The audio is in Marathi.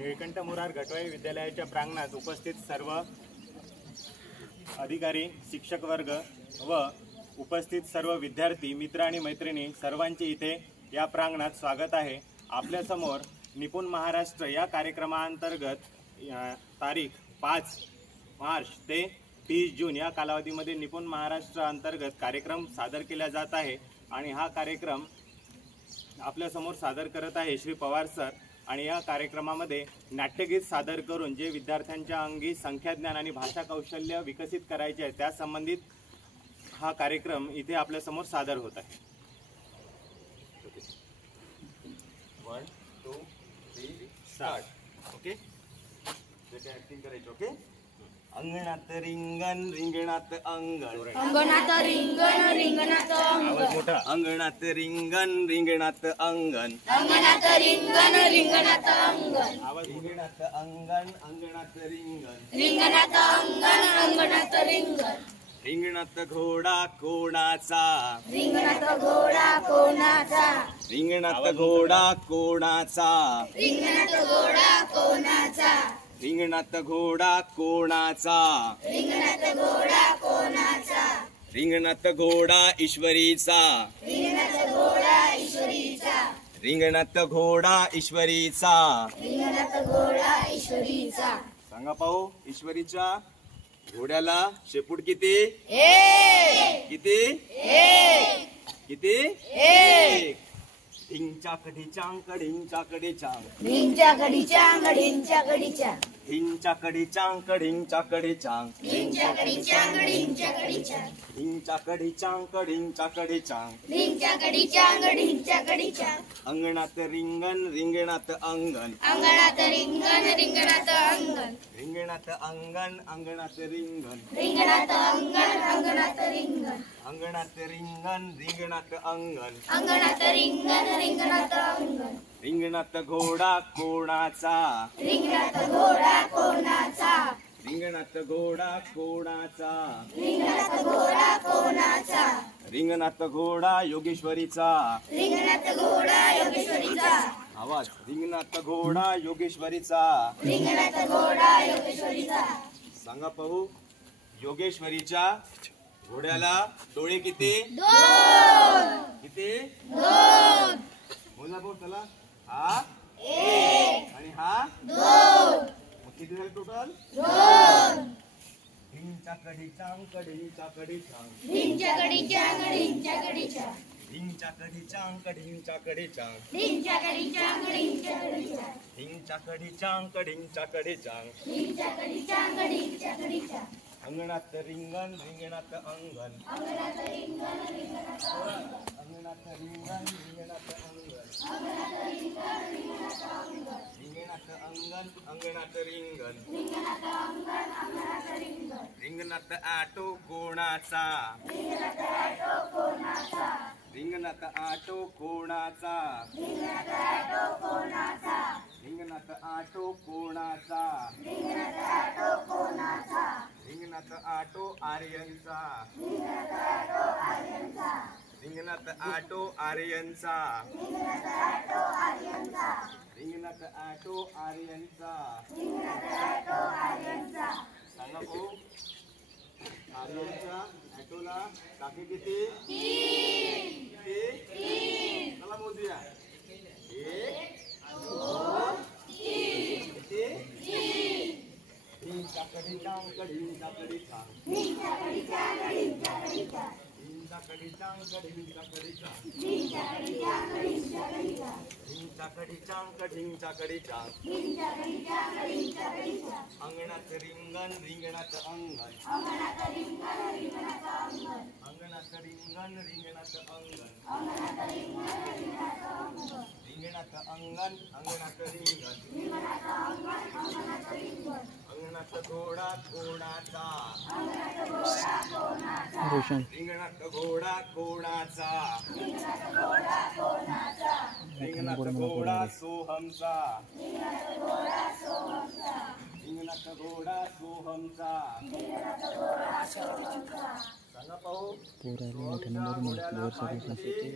निळकंठ मुरार घटवाई विद्यालयाच्या प्रांगणात उपस्थित सर्व अधिकारी, शिक्षक वर्ग व उपस्थित सर्व विद्यार्थी, मित्र आणि मैत्रिणी सर्वांचे इथे या प्रांगणात स्वागत आहे। आपल्या समोर निपुण महाराष्ट्र या कार्यक्रमांतर्गत तारीख 5 मार्च ते 30 जून या कालावधीमध्ये निपुण महाराष्ट्र अंतर्गत कार्यक्रम सादर केला जात आहे आणि हा कार्यक्रम आपल्या समोर सादर करत आहे श्री पवार सर। आणि या कार्यक्रमामध्ये नाट्यगीत सादर करून जे विद्यार्थ्यांच्या अंगी संख्याज्ञान आणि भाषा कौशल्य विकसित करायचे आहे त्या संबंधित हा कार्यक्रम इथे आपल्या समोर सादर होत आहे। 1 2 3 स्टार्ट। ओके, जे ऍक्टिंग करायची। ओके, अंगणात रिंगण रिंगणात अंगण, अंगणात रिंगण रिंगणात आवाज मोठा, अंगणात रिंगण रिंगणात अंगण, अंगणात रिंगण रिंगणात अंगण, आवाज रिंगणात अंगण अंगणात रिंगण, रिंगणात अंगण अंगणात रिंगण, रिंगणात घोडा कोणाचा, रिंगणात घोडा कोणाचा, रिंगणात घोडा कोणाचा, रिंगणात घोडा कोणाचा, रिंगणात घोडा कोणाचा, रिंगणात घोडा कोणाचा, रिंगणात घोडा ईश्वरीचा, रिंगणात घोडा ईश्वरीचा, रिंगणात घोडा ईश्वरीचा, रिंगणात घोडा ईश्वरीचा। सांगा पाहू, ईश्वरीच्या घोड्याला शेपूट किती? किती? किती? ढिंच्या कडी चांग ढिंच्या कडी चांग, ढिंच्या कडी चांग ढिंच्या कडी चांग, ढिंच्या कडी चांग ढिंच्या कडी चांग, ढिंच्या कडी चांग ढिंच्या कडी चांग, ढिंच्या कडी चांग ढिंच्या कडी चांग, ढिंच्या कडी चांग ढिंच्या कडी चांग, अंगणात रिंगण रिंगणात अंगण, अंगणात रिंगण रिंगणात अंगण, रिंगणात अंगण अंगणात रिंगण, रिंगणात अंगण अंगणात रिंगण, अंगणात रिंगण रिंगणात अंगण, अंगणात रिंगण रिंगणात अंगण, रिंगणात घोडा कोणाचा, रिंगणात घोडा कोणाचा, रिंगणात घोडा कोणाचा, रिंगणात घोडा कोणाचा, रिंगणात घोडा योगेश्वरीचा, रिंगणात घोडा योगेश्वरीचा, आवाज, रिंगणात घोडा योगेश्वरीचा, रिंगणात घोडा योगेश्वरीचा। सांगा पाहू, योगेश्वरीच्या घोड्याला डोळे किती? किती? बोला भाऊ, चला। हा 1 आणि हा 2, मग किती झाले टोटल? 2। ढिंच्या कडी चांग ढिंच्या कडी चांग, ढिंच्या कडी चांग ढिंच्या कडी चांग, ढिंच्या कडी चांग ढिंच्या कडी चांग, ढिंच्या कडी चांग ढिंच्या कडी चांग, ढिंच्या कडी चांग ढिंच्या कडी चांग, ढिंच्या कडी चांग ढिंच्या कडी चांग, अंगणात रिंगण रिंगणात अंगण, अंगणात रिंगण रिंगणात अंगण, अंगणात रिंगण रिंगणात अंगण, अंगणात रिंगण रिंगणात अंगण, रिंगणात अंगण अंगणात रिंगण, रिंगणात अंगण अंगणात रिंगण, रिंगणात आटो कोणाचा, रिंगणात ऑटो कोणाचा, रिंगणात आटो कोणाचा, रिंगणात ऑटो कोणाचा, रिंगणात आटो कोणाचा, रिंगणात ऑटो कोणाचा, रिंगणात आटो आर्यनचा, रिंगणात ऑटो आर्यनचा, रिंगणात आटो आर्यनचा, रिंगणात ऑटो आर्यनचा, रिंगणात आटो आर्यनचा। रिंगणात ऑटो आर्यनचा। सांगा भाऊ, आर्यनच्या ॲटोला टाके किती? 3। चला मोजूया। 1 2 3 किती? 3। ढिंच्या कडी चांग ढिंच्या कडी चांग, ढिंच्या कडी चांग ढिंच्या कडी चांग, ढिंच्या कडी चांग ढिंच्या कडी चांग, ढिंच्या कडी चांग ढिंच्या कडी चांग, ढिंच्या कडी चांग ढिंच्या कडी चांग, ढिंच्या कडी चांग ढिंच्या कडी चांग, अंगणात रिंगण रिंगणात अंगण, अंगणात रिंगण रिंगणात अंगण, अंगणात रिंगण रिंगणात अंगण, अंगणात रिंगण रिंगणात अंगण, रिंगणात अंगण अंगणात रिंगण, रिंगणात अंगण अंगणात रिंगण, अंगणात घोडा कोणाचा, अंगणात घोडा कोणाचा, रिंगणात घोडा कोणाचा, रिंगणात घोडा कोणाचा, रिंगणात घोडा सोहमचा, रिंगणात घोडा सोहमचा, रिंगणात घोडा सोहमचा, रिंगणात घोडा सोहमचा। सांगा पाहू, पोराला मोठ्या नंबर घोड्याला वर सर्व पाय किती? संस्कृती